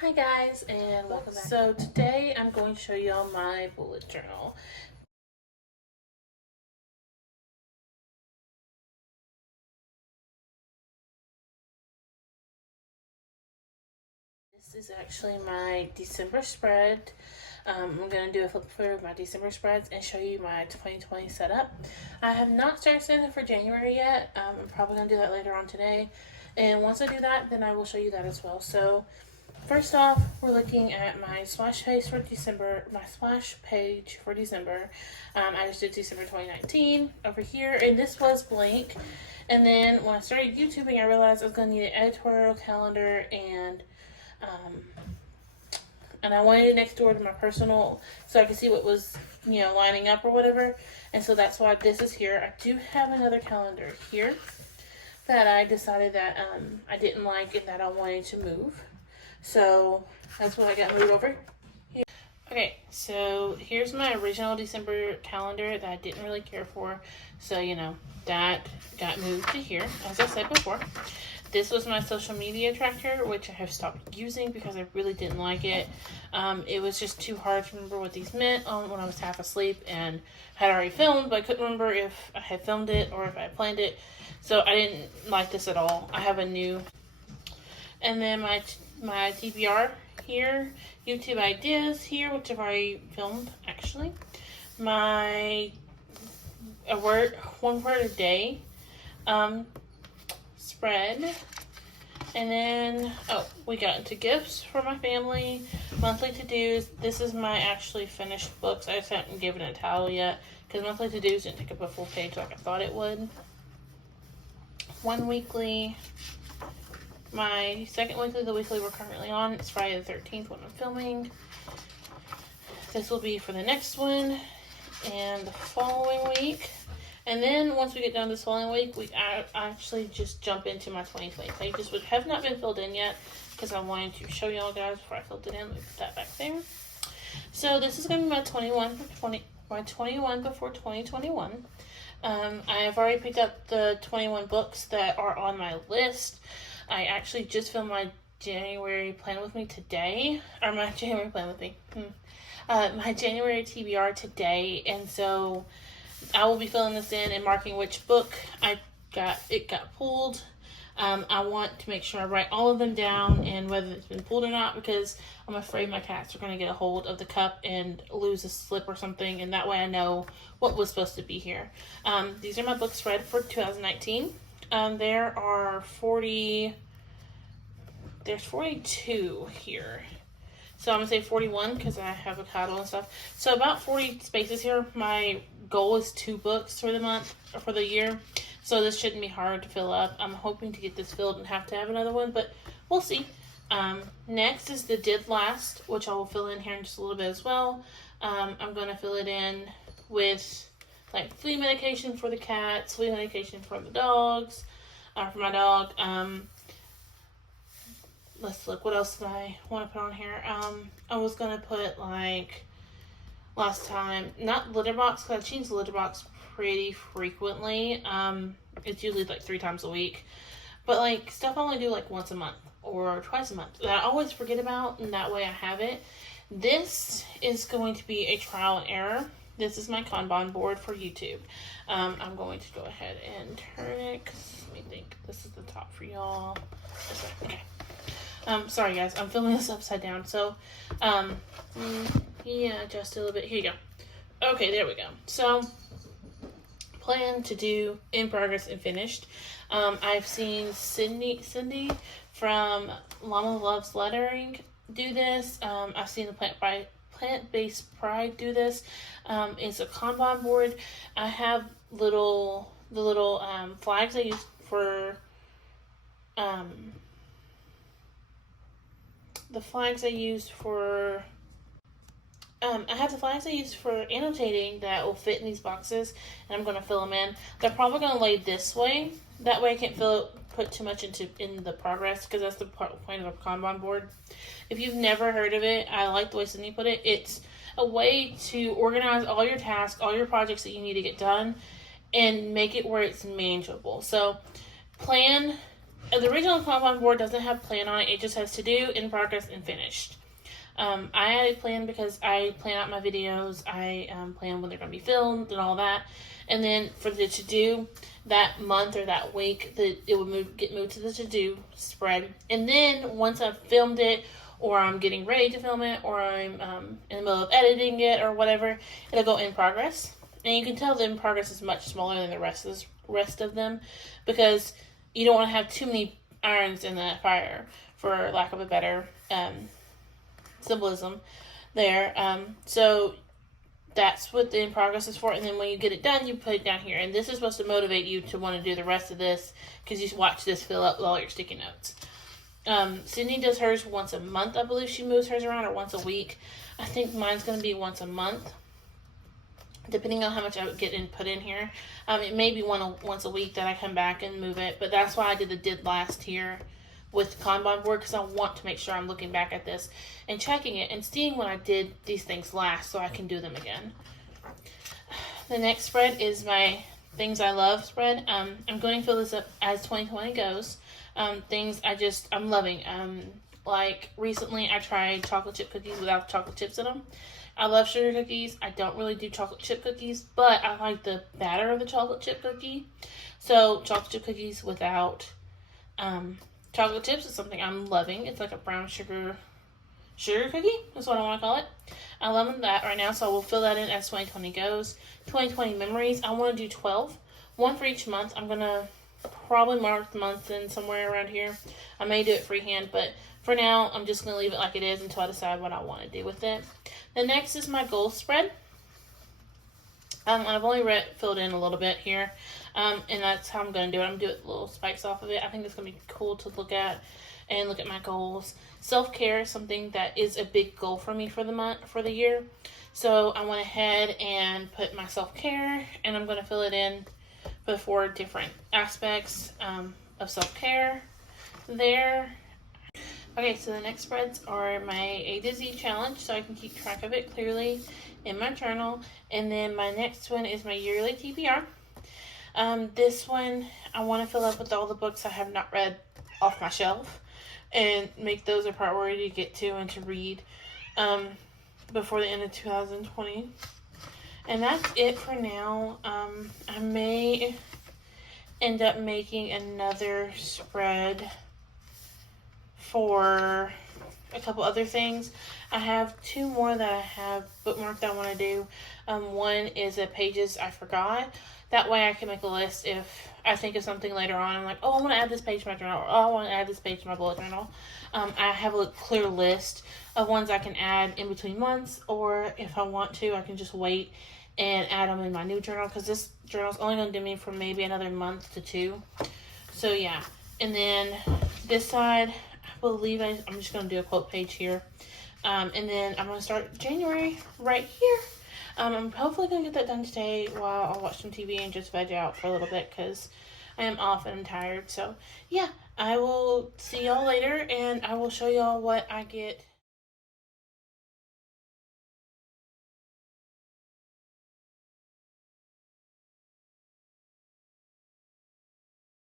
Hi guys, and welcome back. So today I'm going to show you all my bullet journal. This is actually my December spread. I'm going to do a flip through of my December spreads and show you my 2020 setup. I have not started setting for January yet. I'm probably going to do that later on today. And once I do that, then I will show you that as well. So first off, we're looking at my splash page for December. I just did December 2019 over here, and this was blank. And then when I started YouTubing, I realized I was going to need an editorial calendar um, and I wanted it next door to my personal so I could see what was, lining up or whatever. And so that's why this is here. I do have another calendar here that I decided that I didn't like and that I wanted to move. So that's what I got moved over here. Okay, so here's my original December calendar that I didn't really care for. So, that got moved to here, as I said before. This was my social media tracker, which I have stopped using because I really didn't like it. It was just too hard to remember what these meant when I was half asleep and had already filmed, but I couldn't remember if I had filmed it or if I had planned it. So I didn't like this at all. I have a new, and then my TBR here, YouTube ideas here, which I've already filmed actually. My one word a day spread. And then, we got into gifts for my family, monthly to-dos. This is my actually finished books. I just haven't given it a title yet because monthly to-dos didn't take up a full page like I thought it would. One weekly. My second weekly, the weekly we're currently on, it's Friday the 13th when I'm filming. This will be for the next one and the following week. And then once we get done this following week, we actually just jump into my 2020 pages, which have not been filled in yet because I wanted to show y'all guys before I filled it in. Let me put that back there. So this is going to be my 21 before 2021. I have already picked up the 21 books that are on my list. I actually just filmed my January plan with me today, or my January plan with me, my January TBR today, and so I will be filling this in and marking which book got pulled. I want to make sure I write all of them down and whether it's been pulled or not because I'm afraid my cats are going to get a hold of the cup and lose a slip or something, and that way I know what was supposed to be here. These are my books read for 2019. There are 42 here. So I'm going to say 41 because I have a title and stuff. So about 40 spaces here. My goal is 2 books for the month, or for the year. So this shouldn't be hard to fill up. I'm hoping to get this filled and have to have another one, but we'll see. Next is the Did Last, which I will fill in here in just a little bit as well. I'm going to fill it in with like flea medication for the cats, flea medication for the dogs, for my dog. Let's look. What else did I want to put on here? I was going to put, like, last time, not litter box, because I change the litter box pretty frequently. It's usually, like, 3 times a week. But, like, stuff I only do, like, once a month or twice a month that I always forget about, and that way I have it. This is going to be a trial and error. This is my Kanban board for YouTube. I'm going to go ahead and turn it, because let me think. This is the top for y'all. Okay. Sorry guys, I'm filming this upside down, so, adjust a little bit. Here you go. Okay, there we go. So, plan to do, in progress, and finished. I've seen Cindy from Llama Loves Lettering do this. I've seen the Plant-Based Pride do this. It's a Kanban board. I have the little flags I use for, the flags I used for, I have the flags I used for annotating that will fit in these boxes, and I'm going to fill them in. They're probably going to lay this way. That way I can't put too much in the progress, because that's the point of a Kanban board. If you've never heard of it, I like the way Cindy put it. It's a way to organize all your tasks, all your projects that you need to get done, and make it where it's manageable. So plan the original Kanban board doesn't have plan on it. It just has to do, in progress, and finished. I added plan because I plan out my videos. I plan when they're going to be filmed and all that. And then for the to-do, that month or that week, it would get moved to the to-do spread. And then once I've filmed it, or I'm getting ready to film it, or I'm in the middle of editing it, or whatever, it'll go in progress. And you can tell the in progress is much smaller than the rest of them, because you don't want to have too many irons in the fire, for lack of a better symbolism there. So that's what the in progress is for. And then when you get it done, you put it down here. And this is supposed to motivate you to want to do the rest of this, because you watch this fill up with all your sticky notes. Sydney does hers once a month, I believe she moves hers around, or once a week. I think mine's going to be once a month, depending on how much I would get put in here. It may be once a week that I come back and move it, but that's why I did last here with Kanban board, because I want to make sure I'm looking back at this and checking it and seeing when I did these things last, so I can do them again. The next spread is my things I love spread. I'm going to fill this up as 2020 goes. Things I'm loving. Like recently I tried chocolate chip cookies without chocolate chips in them. I love sugar cookies. I don't really do chocolate chip cookies, but I like the batter of the chocolate chip cookie. So chocolate chip cookies without chocolate chips is something I'm loving. It's like a brown sugar cookie. That's what I want to call it. I'm loving that right now, so I will fill that in as 2020 goes. 2020 memories. I want to do 12. One for each month. I'm going to probably mark the month in somewhere around here. I may do it freehand, but for now, I'm just going to leave it like it is until I decide what I want to do with it. The next is my goal spread. I've only filled in a little bit here, and that's how I'm going to do it. I'm going to do little spikes off of it. I think it's going to be cool to look at and look at my goals. Self-care is something that is a big goal for me for the year. So I went ahead and put my self-care, and I'm going to fill it in for the 4 different aspects of self-care there. Okay, so the next spreads are my A to Z challenge, so I can keep track of it clearly in my journal. And then my next one is my yearly TBR. This one I want to fill up with all the books I have not read off my shelf, and make those a priority to get to and to read before the end of 2020. And that's it for now. I may end up making another spread for a couple other things. I have 2 more that I have bookmarked that I want to do. One is a pages I forgot. That way I can make a list if I think of something later on. I'm like, oh, I want to add this page to my journal, or oh, I want to add this page to my bullet journal. I have a clear list of ones I can add in between months, or if I want to, I can just wait and add them in my new journal, because this journal is only going to do me for maybe another month to 2. So yeah. And then this side, I believe I'm just going to do a quote page here. And then I'm going to start January right here. I'm hopefully going to get that done today while I watch some TV and just veg out for a little bit, because I am off and I'm tired. So yeah, I will see y'all later, and I will show y'all what I get